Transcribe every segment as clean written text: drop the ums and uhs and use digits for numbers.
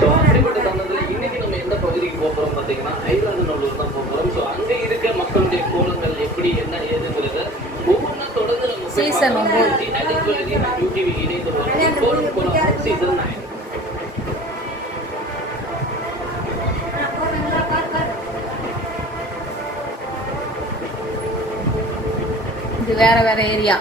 So அப்படிப்பட்ட தருணத்தில் இன்னைக்கு நம்ம எந்த பகுதிக்கு போகிறோம் பார்த்தீங்கன்னா ஐராதநல்லூர் தான் போகிறோம். ஸோ அங்கே இருக்க மக்களுடைய கோலங்கள் எப்படி என்ன ஏதுங்கிறத ஒவ்வொன்றா தொடர்ந்து நம்ம சீசன் 9 யூடிவி இணைந்து வரும் கோலம் கோலம் சீசன் 9. இது வேற வேற ஏரியா.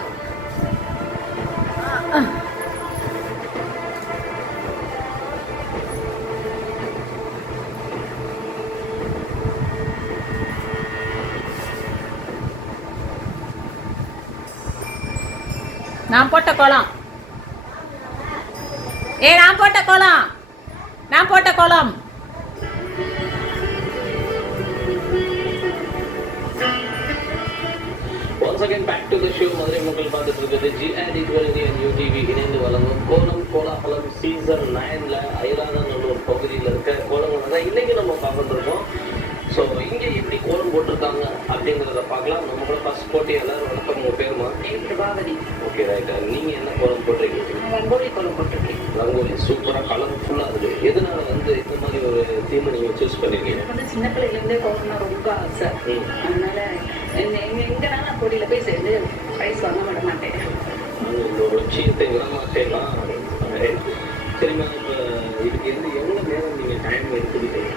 நான் போட்ட கோலம், நான் போட்ட கோலம், நான் போட்ட கோலம். Once again back to the show. Madurai மக்கள் பார்த்துட்டு இருக்கிறது GID20 and UTV இணைந்து வழங்கும் கோலம் கோலாகலம் சீசன் 9ல ஐராதநல்லூர் பகுதியில் இருக்க கோலங்கள் தான் இன்னைக்கு நம்ம பார்த்துருக்கோம். ஸோ இங்கே எப்படி கோலம் போட்டிருக்காங்க அப்படிங்கிறத பார்க்கலாம். நம்ம கூட ஃபர்ஸ்ட் போட்டியாளர் வணக்கம், உங்கள் பேருமா? பிரபாவதி. Okay right. நீங்கள் என்ன கோலம் போட்டிருக்கீங்க? ரங்கோலி கோலம் போட்டிருக்கேன். ரங்கோலி சூப்பராக கலர்ஃபுல்லாக இருக்குது. எதனால வந்து இந்த மாதிரி ஒரு தீமை நீங்கள் சூஸ் பண்ணிருக்கீங்க? சின்ன பிள்ளைலேருந்தே கோலம்னா ரொம்ப ஆசை. அதனால எங்கனாலும் நான் போட்டியில் போய் சேர்ந்து ப்ரைஸ் வாங்க விட மாட்டேன். இந்த ஒரு விஷயத்தை விட மாட்டேன்னா சரிம்மா. இப்போ இதுக்கு வந்து எவ்வளோ நேரம் நீங்கள் டைம் எடுத்துக்கிட்டீங்க?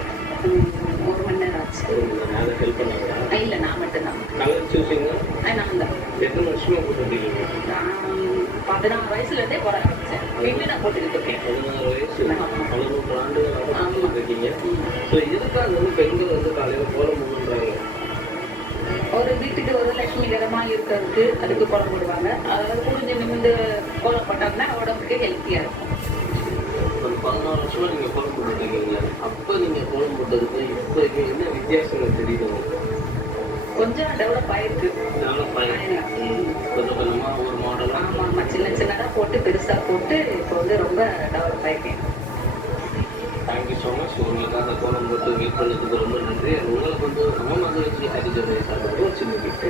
1 மணி நேரம் ஆச்சு. 1 மணி நேரம் ஹெல்ப் பண்ணாங்களா? இல்லை, நான் மட்டும்தான். கலர் சூஸிங்க நான் தான். எத்தனை வருஷமாக போட்டுருக்கீங்க? 16 வயசுலேருந்தே போட ஆரம்பித்தேன். வீட்டில் நான் போட்டுக்கிட்டு இருக்கேன். 16 வயசு, 11 ஆண்டுகள் இருக்கீங்க. ஸோ எதுக்காக வந்து பெண்கள் வந்து காலையில் கோலம் போடுறாங்க? ஒரு வீட்டுக்கு ஒரு லட்சுமிகரமாக இருக்கிறதுக்கு அதுக்கு கோலம் போடுவாங்க. அதாவது குடிஞ்சு நிமிந்து கோலம் போட்டாங்கன்னா உடம்புக்கு ஹெல்த்தியாக இருக்கும். ஒரு 14 வருஷமா நீங்கள் கோலம் போட்டுருக்கீங்களா? அப்போ நீங்கள் கோலம் போட்டதுக்கு இப்போ என்ன வித்தியாசங்கள் தெரியுது உங்களுக்கு? கொஞ்சம் டெவலப் ஆயிருக்கு. டெவலப் ஆகிருக்கு கொஞ்சம் கொஞ்சமாக ஒரு மாடலாக. ஆமாம், சின்ன சின்னதாக போட்டு பெருசாக போட்டு இப்போ வந்து ரொம்ப டெவலப் ஆகிருக்கேன். Thank you so much. உங்களுக்காக கோலம் போட்டு வெயிட் பண்ணதுக்கு ரொம்ப நன்றி. உங்களுக்கு வந்து நம்ம மதுரை GID20 சார்பாக ஒரு சின்ன கிஃப்ட்.